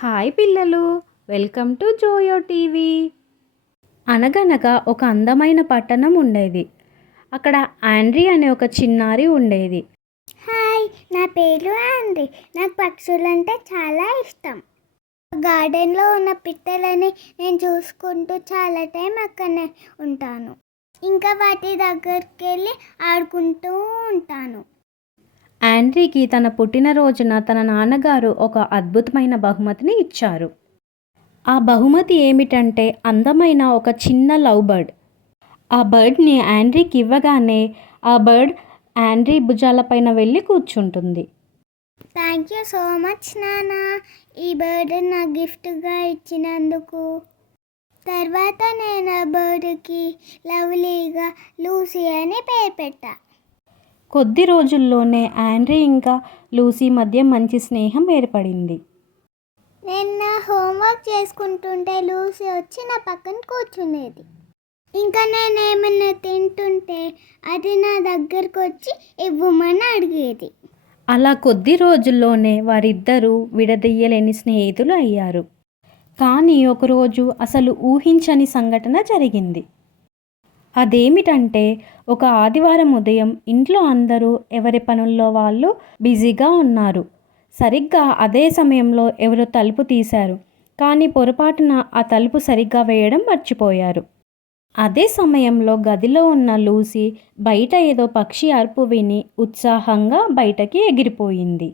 Hi పిల్లలు, welcome to Joyo TV. అనగనగా ఒక అందమైన పట్టణం ఉండేది. అక్కడ ఆండ్రీ అనే ఒక చిన్నారి ఉండేది. హాయ్, నా పేరు ఆండ్రీ. నాకు పక్షులంటే చాలా ఇష్టం. గార్డెన్లో ఉన్న పిట్టలని నేను చూసుకుంటూ చాలా టైం అక్కడనే ఉంటాను. ఇంకా వాటి దగ్గరికి వెళ్ళి ఆడుకుంటూ ఉంటాను. ఆండ్రీకి తన పుట్టినరోజున తన నాన్నగారు ఒక అద్భుతమైన బహుమతిని ఇచ్చారు. ఆ బహుమతి ఏమిటంటే అందమైన ఒక చిన్న లవ్ బర్డ్. ఆ బర్డ్ని ఆండ్రీకి ఇవ్వగానే ఆ బర్డ్ ఆండ్రీ భుజాలపైన వెళ్ళి కూర్చుంటుంది. థ్యాంక్ యూ సో మచ్ నాన్న, ఈ బర్డ్ నా గిఫ్ట్గా ఇచ్చినందుకు. తర్వాత నేను ఆ బర్డ్కి లవ్లీగా లూసీ అని పేరు పెట్టా. కొద్ది రోజుల్లోనే ఆండ్రీ ఇంకా లూసీ మధ్య మంచి స్నేహం ఏర్పడింది. నేను నా హోంవర్క్ చేసుకుంటుంటే లూసీ వచ్చి నా పక్కన కూర్చునేది. ఇంకా నేను ఏమైనా తింటుంటే అది నా దగ్గరకు వచ్చి ఇవ్వమని అడిగేది. అలా కొద్ది రోజుల్లోనే వారిద్దరూ విడదీయలేని స్నేహితులు అయ్యారు. కానీ ఒకరోజు అసలు ఊహించని సంఘటన జరిగింది. అదేమిటంటే ఒక ఆదివారం ఉదయం ఇంట్లో అందరూ ఎవరి పనుల్లో వాళ్ళు బిజీగా ఉన్నారు. సరిగ్గా అదే సమయంలో ఎవరో తలుపు తీశారు. కానీ పొరపాటున ఆ తలుపు సరిగ్గా వేయడం మర్చిపోయారు. అదే సమయంలో గదిలో ఉన్న లూసీ బయట ఏదో పక్షి అరుపు విని ఉత్సాహంగా బయటకి ఎగిరిపోయింది.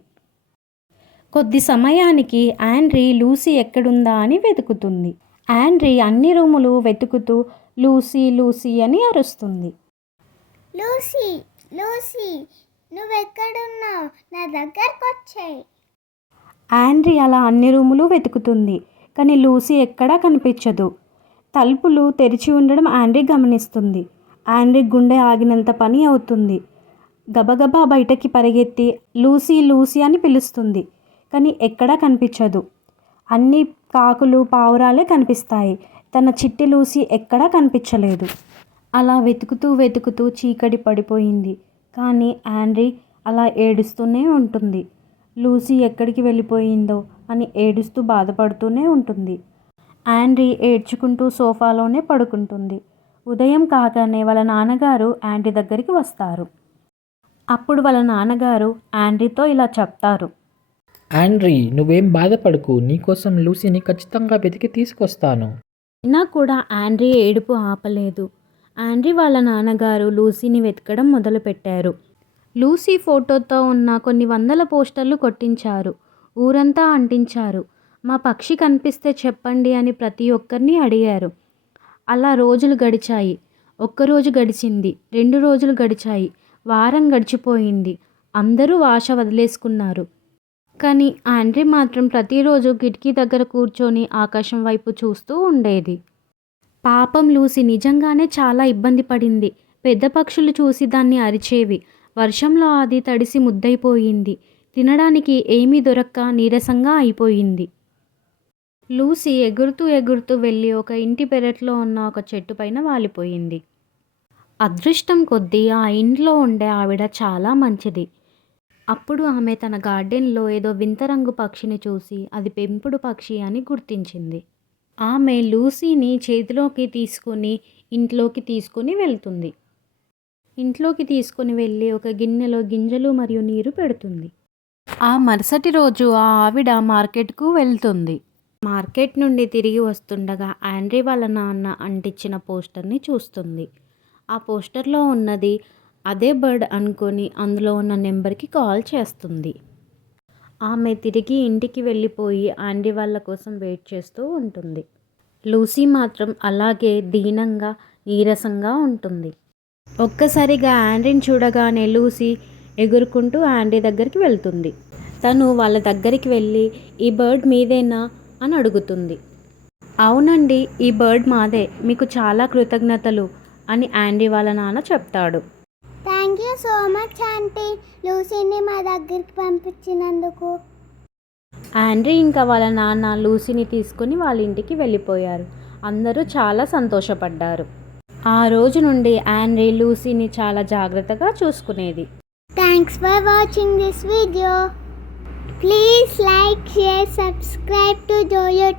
కొద్ది సమయానికి ఆండ్రీ లూసీ ఎక్కడుందా అని వెతుకుతుంది. ఆండ్రీ అన్ని రూములు వెతుకుతూ లూసీ లూసీ అని అరుస్తుంది. లూసీ, లూసీ, నువ్వెక్కడున్నావు? నా దగ్గరకు వచ్చాయి. ఆండ్రీ అలా అన్ని రూములు వెతుకుతుంది. కానీ లూసీ ఎక్కడా కనిపించదు. తలుపులు తెరిచి ఉండడం ఆండ్రీ గమనిస్తుంది. ఆండ్రీ గుండె ఆగినంత పని అవుతుంది. గబగబా బయటకి పరిగెత్తి లూసీ లూసీ అని పిలుస్తుంది. కానీ ఎక్కడా కనిపించదు. అన్ని కాకులు పావురాలే కనిపిస్తాయి. తన చిట్టి లూసీ ఎక్కడా కనిపించలేదు. అలా వెతుకుతూ వెతుకుతూ చీకటి పడిపోయింది. కానీ ఆండ్రీ అలా ఏడుస్తూనే ఉంటుంది. లూసీ ఎక్కడికి వెళ్ళిపోయిందో అని ఏడుస్తూ బాధపడుతూనే ఉంటుంది. ఆండ్రీ ఏడ్చుకుంటూ సోఫాలోనే పడుకుంటుంది. ఉదయం కాగానే వాళ్ళ నాన్నగారు ఆండ్రీ దగ్గరికి వస్తారు. అప్పుడు వాళ్ళ నాన్నగారు ఆండ్రీతో ఇలా చెప్తారు. ఆండ్రీ, నువ్వేం బాధపడకు, నీకోసం లూసీని ఖచ్చితంగా వెతికి తీసుకొస్తాను. అయినా కూడా ఆండ్రీ ఏడుపు ఆపలేదు. ఆండ్రీ వాళ్ళ నాన్నగారు లూసీని వెతకడం మొదలుపెట్టారు. లూసీ ఫోటోతో ఉన్న కొన్ని వందల పోస్టర్లు కొట్టించారు. ఊరంతా అంటించారు. మా పక్షి కనిపిస్తే చెప్పండి అని ప్రతి ఒక్కరిని అడిగారు. అలా రోజులు గడిచాయి. ఒక్కరోజు గడిచింది, 2 రోజులు గడిచాయి, వారం గడిచిపోయింది. అందరూ ఆశ వదిలేసుకున్నారు. కానీ ఆండ్రీ మాత్రం ప్రతిరోజు కిటికీ దగ్గర కూర్చొని ఆకాశం వైపు చూస్తూ ఉండేది. పాపం లూసీ నిజంగానే చాలా ఇబ్బంది పడింది. పెద్ద పక్షులు చూసి దాన్ని అరిచేవి. వర్షంలో అది తడిసి ముద్దైపోయింది. తినడానికి ఏమీ దొరక్క నీరసంగా అయిపోయింది. లూసీ ఎగురుతూ ఎగురుతూ వెళ్ళి ఒక ఇంటి పెరట్లో ఉన్న ఒక చెట్టు పైన వాలిపోయింది. అదృష్టం కొద్దీ ఆ ఇంట్లో ఉండే ఆవిడ చాలా మంచిది. అప్పుడు ఆమె తన గార్డెన్లో ఏదో వింత రంగు పక్షిని చూసి అది పెంపుడు పక్షి అని గుర్తించింది. ఆమె లూసీని చేతిలోకి తీసుకొని ఇంట్లోకి తీసుకొని వెళ్తుంది. ఇంట్లోకి తీసుకొని వెళ్ళి ఒక గిన్నెలో గింజలు మరియు నీరు పెడుతుంది. ఆ మరుసటి రోజు ఆ ఆవిడ మార్కెట్కు వెళ్తుంది. మార్కెట్ నుండి తిరిగి వస్తుండగా ఆండ్రీ వాళ్ళ నాన్న అంటించిన పోస్టర్ని చూస్తుంది. ఆ పోస్టర్లో ఉన్నది అదే బర్డ్ అనుకొని అందులో ఉన్న నెంబర్కి కాల్ చేస్తుంది. ఆమె తిరిగి ఇంటికి వెళ్ళిపోయి ఆండ్రీ వాళ్ళ కోసం వెయిట్ చేస్తూ ఉంటుంది. లూసీ మాత్రం అలాగే దీనంగా నీరసంగా ఉంటుంది. ఒక్కసారిగా ఆండ్రీని చూడగానే లూసీ ఎగురుకుంటూ ఆండ్రీ దగ్గరికి వెళ్తుంది. తను వాళ్ళ దగ్గరికి వెళ్ళి ఈ బర్డ్ మీదేనా అని అడుగుతుంది. అవునండి, ఈ బర్డ్ మాదే, మీకు చాలా కృతజ్ఞతలు అని ఆండ్రీ వాళ్ళ నాన్న చెప్తాడు. Thank you so much aunty, లూసీని మా దగ్గరికి పంపించినందుకు. ఆండ్రీ ఇంకా వాళ్ళ నాన్న లూసీని తీసుకుని వాళ్ళ ఇంటికి వెళ్ళిపోయారు. అందరూ చాలా సంతోషపడ్డారు. ఆ రోజు నుండి ఆండ్రీ లూసీని చాలా జాగ్రత్తగా చూసుకునేది. Thanks for watching this video. Please like, share, subscribe to Joyo